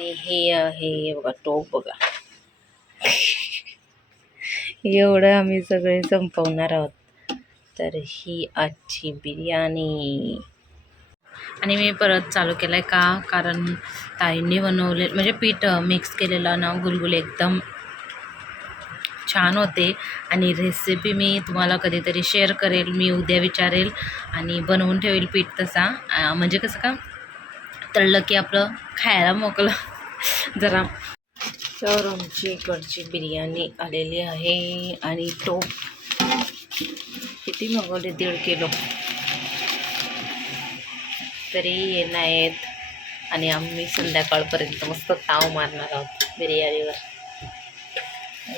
आणि हे आहे बघा टोप बघा. एवढं आम्ही सगळे संपवणार आहोत. तर ही आजची बिर्याणी. आणि मी परत चालू केलं आहे का? कारण ताईंनी बनवले म्हणजे पीठ मिक्स केलेलं ना गुलगुले एकदम छान होते. आणि रेसिपी मी तुम्हाला कधीतरी शेअर करेल मी उद्या विचारेल आणि बनवून ठेवेल पीठ तसा. म्हणजे कसं का? तळलं की आपलं खायला मोकलं जरा. तर आमची इकडची बिर्याणी आलेली आहे आणि टोप किती मागवले? दीड किलो. तरी येणार आहेत आणि आम्ही संध्याकाळपर्यंत मस्त ताव मारणार आहोत बिर्याणीवर.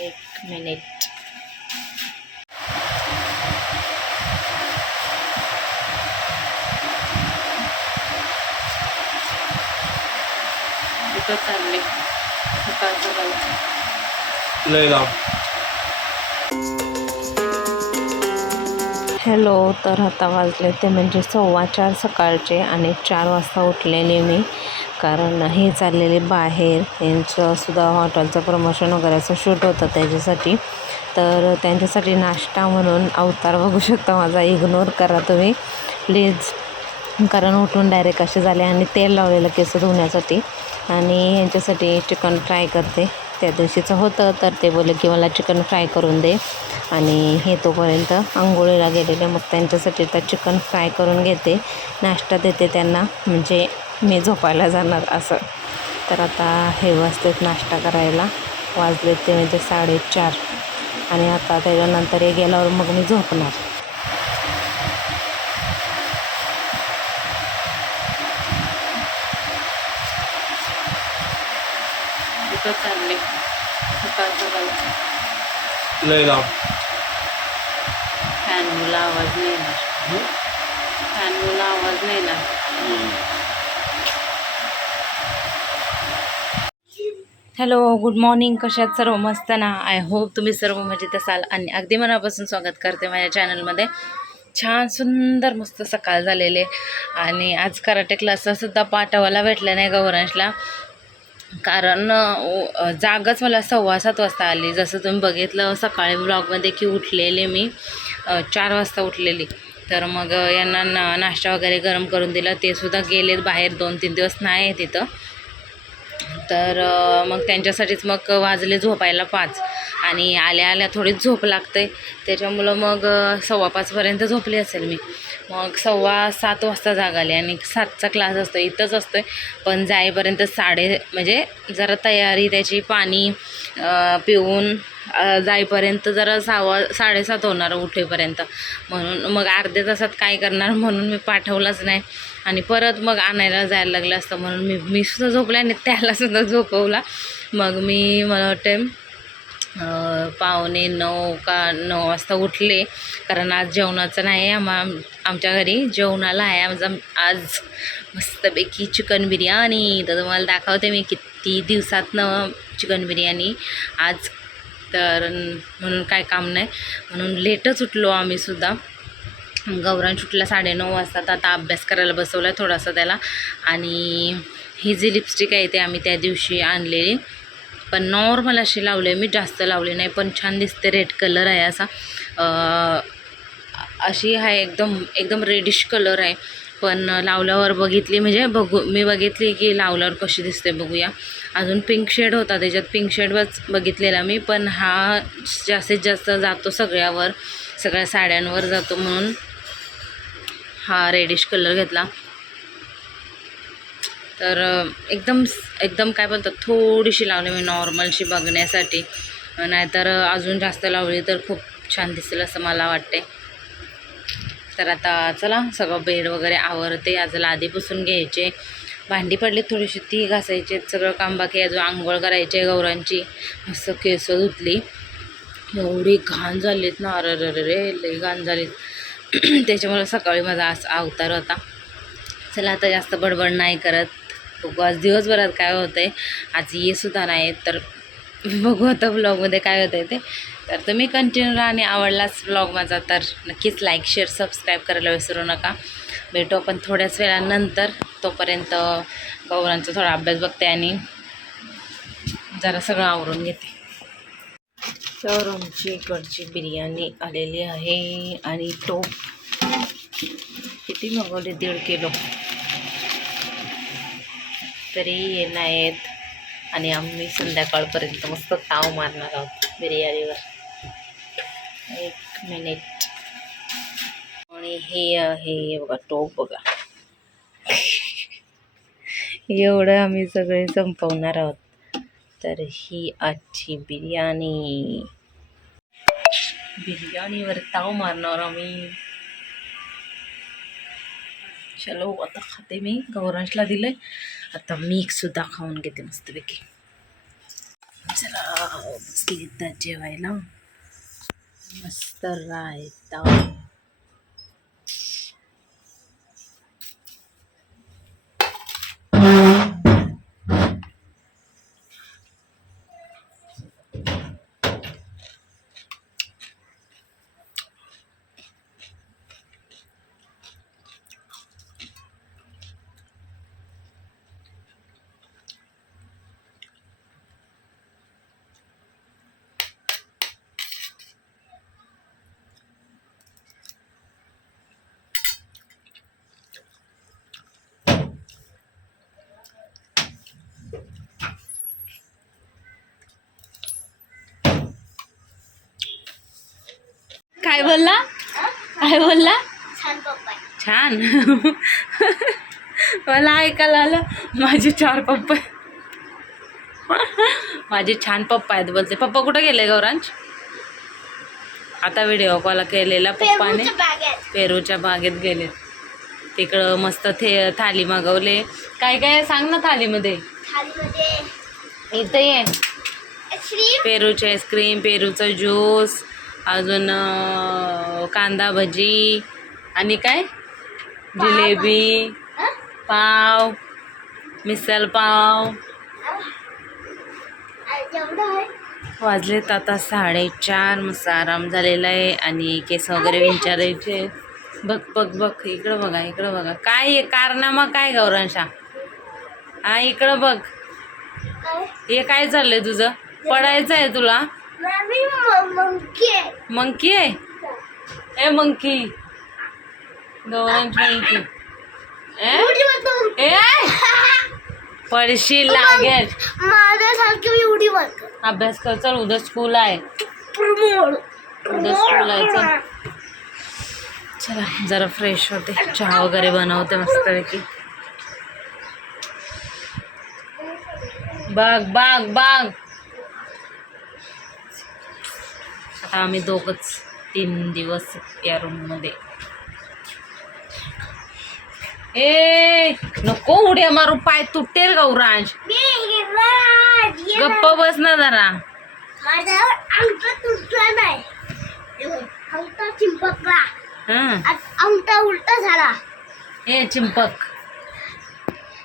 एक मिनिट कुठं चालले. लय हॅलो तर आता वाजले ते म्हणजे सव्वा चार सकाळचे आणि चार वाजता उठलेले मी. कारण हे चाललेले बाहेर यांचं सुद्धा हॉटेलचं प्रमोशन वगैरे असं शूट होतं त्याच्यासाठी. तर त्यांच्यासाठी नाश्ता म्हणून अवतार बघू शकता माझा इग्नोर करा तुम्ही. प्लीज कारण उठून डायरेक्ट असे झाले आणि तेल लावलेलं केस धुण्यासाठी. आणि यांच्यासाठी चिकन फ्राय करते. त्या दिवशीचं होतं तर ते बोलले की मला चिकन फ्राय करून दे. आणि हे तोपर्यंत आंघोळीला गेलेले मग त्यांच्यासाठी तर चिकन फ्राय करून घेते. नाश्ता देते त्यांना म्हणजे मी झोपायला जाणार असं. तर आता हे वाजतेत नाश्ता करायला वाजलेत ते म्हणजे साडेचार. आणि आता त्याच्यानंतर हे गेल्यावर मग मी झोपणार. कुठं चालले सकाळ सकाळ लय लांब. फॅन मुला आवाज नाही ना फॅन मुला आवाज नाही ना हॅलो गुड मॉर्निंग. कशात सर्व? मस्त ना? आय होप तुम्ही सर्व मजेत असाल आणि अगदी मनापासून स्वागत करते माझ्या चॅनलमध्ये. छान सुंदर मस्त सकाळ झालेले आणि आज कराटे क्लाससुद्धा पाठवायला भेटलं नाही गौरांशला कारण जागच मला सव्वा सात वाजता आली. जसं तुम्ही बघितलं सकाळी ब्लॉगमध्ये की उठलेले मी चार वाजता उठलेली. तर मग यांना ना नाश्ता वगैरे गरम करून दिला. ते सुद्धा गेलेत बाहेर दोन तीन दिवस. नाही आहे तिथं. तर मग त्यांच्यासाठीच मग वाजले झोपायला पाच. आणि आल्या आल्या थोडीच झोप लागते. त्याच्यामुळं मग सव्वा पाचपर्यंत झोपली असेल मी. मग सव्वा सात वाजता जाग आली. आणि सातचा क्लास असतो. इथंच असतो पण जाईपर्यंत साडे म्हणजे जरा तयारी त्याची पाणी पिऊन जाईपर्यंत जरा सहावा साडेसात होणार उठेपर्यंत. म्हणून मग अर्ध्या तासात काय करणार म्हणून मी पाठवलंच नाही. आणि परत मग आणायला जायला लागलं असतं म्हणून मी मी सुद्धा झोपले आणि त्याला सुद्धा झोपवला. मग मी मला वाटते पावणे नऊ का नऊ वाजता उठले. कारण आज जेवणाचं नाही आहे आम्हा आमच्या घरी जेवणाला आहे. आमचा आज मस्तपैकी चिकन बिर्याणी. तर तुम्हाला दाखवते मी किती दिवसातनं चिकन बिर्याणी. आज तर म्हणून काय काम नाही. म्हणून लेटच उठलो आम्ही गौरान सुटला साडेनऊ वाजता. तर आता अभ्यास करायला बसवला आहे थोडासा त्याला. आणि ही जी लिपस्टिक आहे ते आम्ही त्या दिवशी आणलेली. पण नॉर्मल अशी लावले मी जास्त लावली नाही पण छान दिसते रेड कलर आहे असा. अशी आहे एकदम एकदम रेडिश कलर आहे. पण लावल्यावर बघितली म्हणजे बघू मी बघितली की लावल्यावर कशी दिसते बघूया. अजून पिंक शेड होता त्याच्यात पिंक शेडच बघितलेला मी. पण हा जास्तीत जास्त जातो सगळ्यावर सगळ्या साड्यांवर जातो म्हणून. हा रेडिश कलर घेतला. तर एकदम एकदम काय बोलतात थोडीशी लावली मी नॉर्मलशी बघण्यासाठी. नाहीतर अजून जास्त लावली तर खूप छान दिसेल असं मला वाटते तर आता चला सगळं बेड वगैरे आवरते. आज लादी पुसून घ्यायचे. भांडी पडली थोडीशी ती घासायची. सगळं काम बाकी अजून आंघोळ करायची गौरांची. मस्त केस धुतली. एवढी घाण झालीत ना. अरे रे रे लई घाण झालीत. त्याच्यामुळे सकाळी माझा आज अवतार होता. चला आता जास्त बडबड नाही करत. बघू आज दिवसभरात काय होतं आहे आज ये सुद्धा नाही तर बघू आता ब्लॉगमध्ये काय होतं आहे ते. तर तुम्ही कंटिन्यू राहा आणि आवडलाच ब्लॉग माझा तर नक्कीच लाईक शेअर सबस्क्राईब करायला विसरू नका. भेटू आपण थोड्याच वेळानंतर. तोपर्यंत गौरांचा थोडा अभ्यास बघते आणि जरा सगळं आवरून घेते. तर आमची इकडची बिर्याणी आलेली आहे आणि टोप किती मागवले? दीड किलो. तरी येणार नाहीत. आणि आम्ही संध्याकाळपर्यंत मस्त ताव मारणार आहोत बिर्याणीवर. एक मिनिट आणि हे आहे बघा टोप बघा. एवढं आम्ही सगळे संपवणार आहोत. तर ही आजची बिर्याणी. बिर्याणीवर ताव मारणार आम्ही. चलो आता खाते मी. गौरांशला दिलंय. आता मी सुद्धा खाऊन घेते मस्तपैकी. चला बसली जेवायला. मस्त रायता. काय बोलला? काय बोलला? छान पप्पा छान. मला ऐकायला आलं माझे चार पप्पा माझे छान पप्पा आहेत बोलते. पप्पा कुठं गेले गौरांश? आता व्हिडिओ कॉल केलेला पप्पाने. पेरूच्या बागेत. गेले. तिकडं मस्त थे थाली मागवले. काय काय सांग ना थालीमध्ये. इथं ये. पेरूची आईस्क्रीम पेरूचं ज्यूस. अजून कांदा भजी आणि काय? जिलेबी पाव मिसल पाव. वाजलेत आता साडेचार मस्त आराम झालेला आहे आणि केस वगैरे विचारायचे. बघ बघ बघ इकडं बघा इकडं बघा. काय आहे कारनामा काय गौरांशा? हा इकडं बघ. हे काय चाललंय तुझं? पडायचं आहे तुला? मंकी है मंकी ए मंकी गौरांश मंकी ए उडी मारतो. ए पडशील लागेल माझ्यासारखी मी उडी मारतो. अभ्यास कर चल उद्या स्कूल आहे. उद्या स्कूल आहे चल. चला जरा फ्रेश होते. चहा वगैरे बनवते मस्तपैकी. बाग बाग बाग. आता आम्ही दोघच तीन दिवस या रूममध्ये ए नको उड्या मारू पाय तुटेल गौरांश गप्प बस ना जरा. अंगठा उलटा झाला ए चिंपक.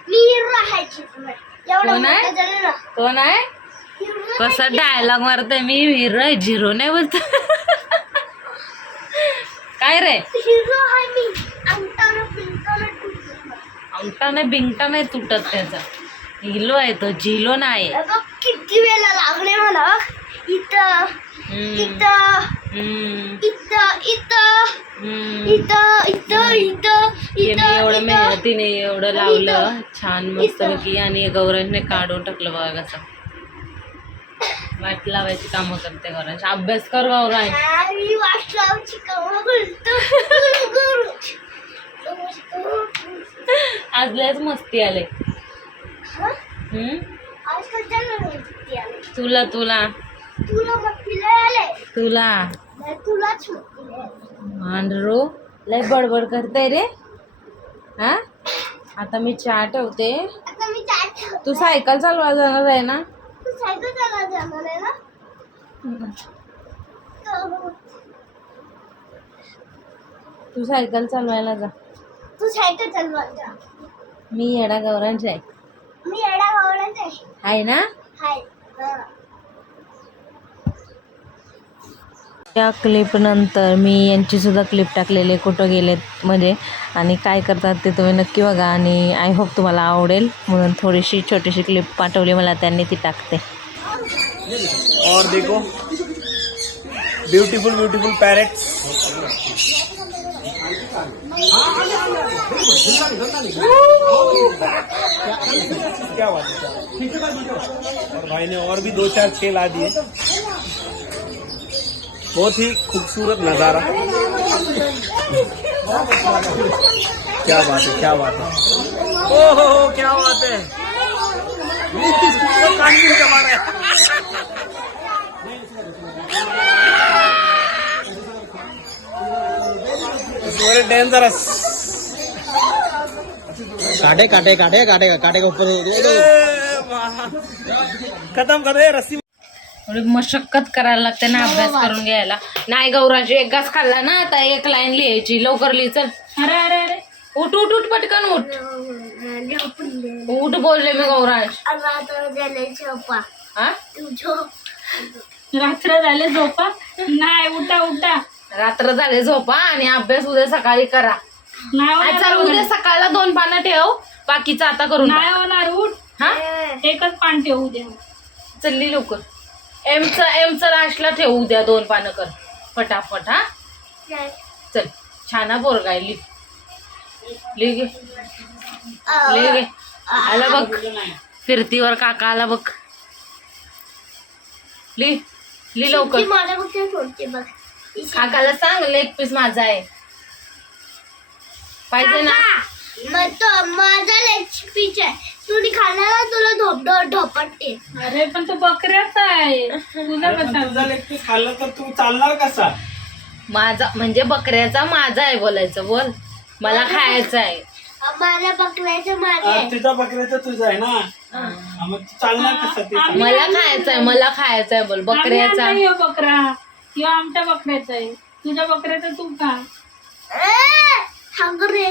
मी. एवढा कोण आहे? कोण आहे? कसा आहे. डायलॉग मारतोय मी हिरो झिरो नाही बोलतो काय रे आहे. अंगठा नाही बिंगटा नाही तुटत त्याचा हिलो आहे तो झिलो नाही किती वेळा लागले मला इथं हम्म, इथं हम्म, इथं इथं हम्म. इथं इथं इथं मी इथं एवढं. मेहनतीने एवढं लावलं छान मस्त. की आणि गौरांशने काढून टाकलं बघा कसं वाट लावायची कामं करते गौरांश अभ्यास कर गौरांश आज लयच मस्ती आले? तुला तुला. तुला. मांडरू लय बडबड करते रे. हा? आता मी चहा ठेवते. तू सायकल चालवा जाणार आहे ना? सायकल जाणार आहे ना? तू सायकल चालवायला जा. तू सायकल चालवा जा. मी येडा गौरांश आहे. मी एडा गावलाच आहे. आहे ना? हाय. हं. त्या क्लिपनंतर मी यांचीसुद्धा क्लिप टाकलेले कुठं गेलेत म्हणजे. आणि काय करतात ते तुम्ही नक्की बघा आणि आय होप तुम्हाला आवडेल म्हणून थोडीशी छोटीशी क्लिप पाठवली मला त्यांनी ती टाकते. और देखो ब्यूटीफुल ब्यूटीफुल पॅरेट क्या बात है? और भाई ने और भी दो चार खेल आ दिए। बहुत ही खूबसूरत नज़ारा। क्या बात है क्या बात है। ओहो क्या बात है। रहा है डेंजरस काटे काटे काटे काटे काटे का ऊपर खत्म कर दे रस्सी थोडी मशक्कत करायला लागते ना अभ्यास करून घ्यायला. नाही गौराजी एक घास खाल्ला ना आता एक लाईन लिहायची. लवकर लिहि चल. अरे अरे अरे. उठ उठ उठ पटकन उठ. उठ बोलले मी गौराज. आता झाले झोपा. हा? तू झोप. रात्र झाले झोपा? नाही उठा उठा. रात्र झाले झोपा आणि अभ्यास उद्या सकाळी करा. नाही आज चल होणार उद्या सकाळला दोन पानं ठेव बाकीचं आता करून टाक. नाही होणार उठ. हा? एकच पान ठेवू द्या चलली लवकर. एमचं एमचं लास्टला ठेव उद्या दोन पानं कर. फटाफट हा? चल छान पोरगा आहे लिह. लिह घे. लिह घे. आला बघ. फिरतीवर काका आला बघ. लिह. लिह लवकर. काकाला सांग लेग पीस माझा आहे. पाहिजे ना? मग तो माझा लेग आहे. तुम्ही खाणार ना तुला धोप ढोपटते अरे पण तो बकऱ्याचा आहे. तुझा कसा? तुझा लेग पीस खाल्लं तर तू चालणार कसा? माझा म्हणजे बकऱ्याचा माझा आहे बोलायचं बोल. मला खायचं आहे. माझ्या बकऱ्याचं माझे आ, तुझा बकऱ्याचा तुझा आहे ना? हा, मग तू चालणार कसा ते सांग. मला खायचं आहे मला खायचं आहे बोल. बकऱ्याचा. आम्ही आणला ह्यो बकरा. ह्यो आमच्या बकऱ्याचा आहे. तुझ्या बकऱ्याचा तू खा. हंगरे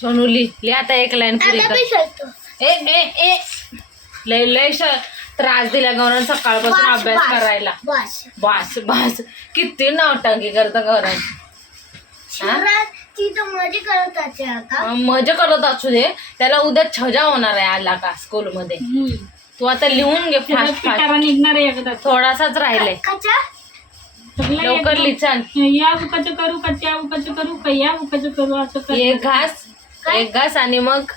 सोनू ली लिह आता एक लाईन पुरी कर. ए ए ए. लय लय श- त्रास दिला गौरण सकाळपासून अभ्यास करायला. बस. बस बस. किती नवटंकी करतं गौरण मजा करत असते आता. मजा करत असू दे. त्याला उद्या छजा होणार आहे आला का स्कूलमध्ये. हम्म. तू आता लिहून घे फास्ट फास्ट निघणार आहे थोडासाच राहिलाय. लवकर चल या बुकाचं करू का त्या बुकाचं करू का या बुकाचं करू असं एक घास. एक घास आणि मग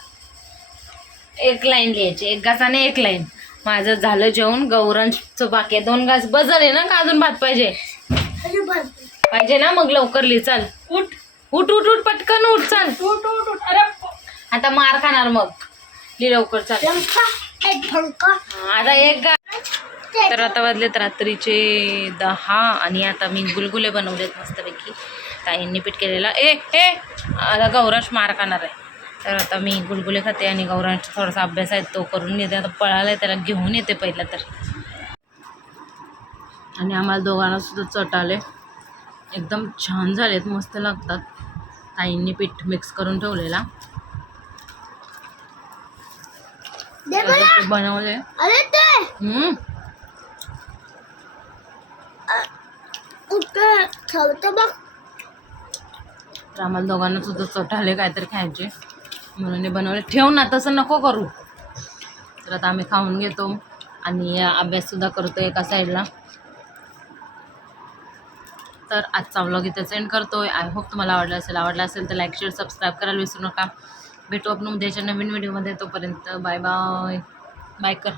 एक लाईन लिहायची. एक घास आणि एक लाईन. माझं झालं जेवण गौरांचं बाकी आहे. दोन घास. बदल आहे ना का अजून भात पाहिजे? पाहिजे ना मग लवकर लिह. चल. उठ. उठ उठ उठ. पटकन उठ. चल. उठ उठ उठ अरे आता मार खाणार मग. लिह लवकर. चल. आता एक गा तर आता वाजलेत रात्रीचे दहा आणि आता मी गुलगुले बनवलेत मस्तपैकी. ताईंनी पीठ केलेला. ए ए आता गौराश मार खाणार आहे. तर आता मी गुलगुले खाते आणि गौरांचा थोडासा अभ्यास आहे तो करून येते आता पळाला आहे त्याला घेऊन येते पहिला तर. आणि आम्हाला दोघांना सुद्धा चट आले एकदम छान झालेत मस्त लागतात. ताईंनी पीठ मिक्स करून ठेवलेला. बनवले बघ. तर आम्हाला दोघांना सुद्धा चट आले काहीतरी खायचे. म्हणून बनवले. ठेव ना तसं नको करू. तर आता आम्ही खाऊन घेतो आणि अभ्याससुद्धा करतो एका साईडला. तर आजचा व्लॉग इथे सेंड करतो आय होप तुम्हाला आवडला असेल आवडला असेल तर लाईक शेअर सबस्क्राईब करायला विसरू नका. भेटू आपण उद्याच्या नवीन व्हिडिओमध्ये तोपर्यंत बाय बाय बाय कर.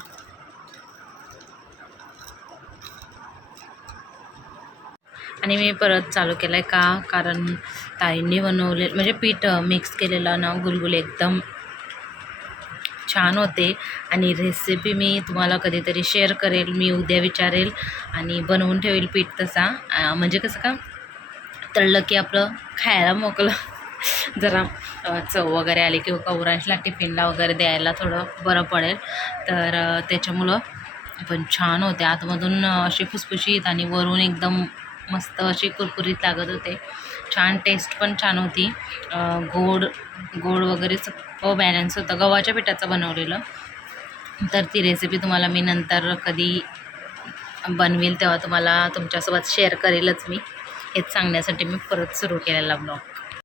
आणि मी परत चालू केलं आहे का? कारण ताईंनी बनवले म्हणजे पीठ मिक्स केलेलं ना गुलगुले एकदम छान होते. आणि रेसिपी मी तुम्हाला कधीतरी शेअर करेल मी उद्या विचारेल आणि बनवून ठेवेल पीठ तसा. म्हणजे कसं का तळलं की आपलं खायला मोकलं जरा चव वगैरे आली किंवा कवरांशला टिफिनला वगैरे द्यायला थोडं बरं पडेल. तर त्याच्यामुळं पण छान होते. आतमधून अशी फुसफुशीत आणि वरून एकदम मस्त अशी कुरकुरीत लागत होते. छान टेस्ट पण छान होती. गोड गोड वगैरे सगळं बॅलन्स होतं. गव्हाच्या पिठाचं बनवलेलं. तर ती रेसिपी तुम्हाला मी नंतर कधी बनवेल तेव्हा तुम्हाला तुमच्यासोबत शेअर करेलच मी. हेच सांगण्यासाठी मी परत सुरू केलेला ब्लॉग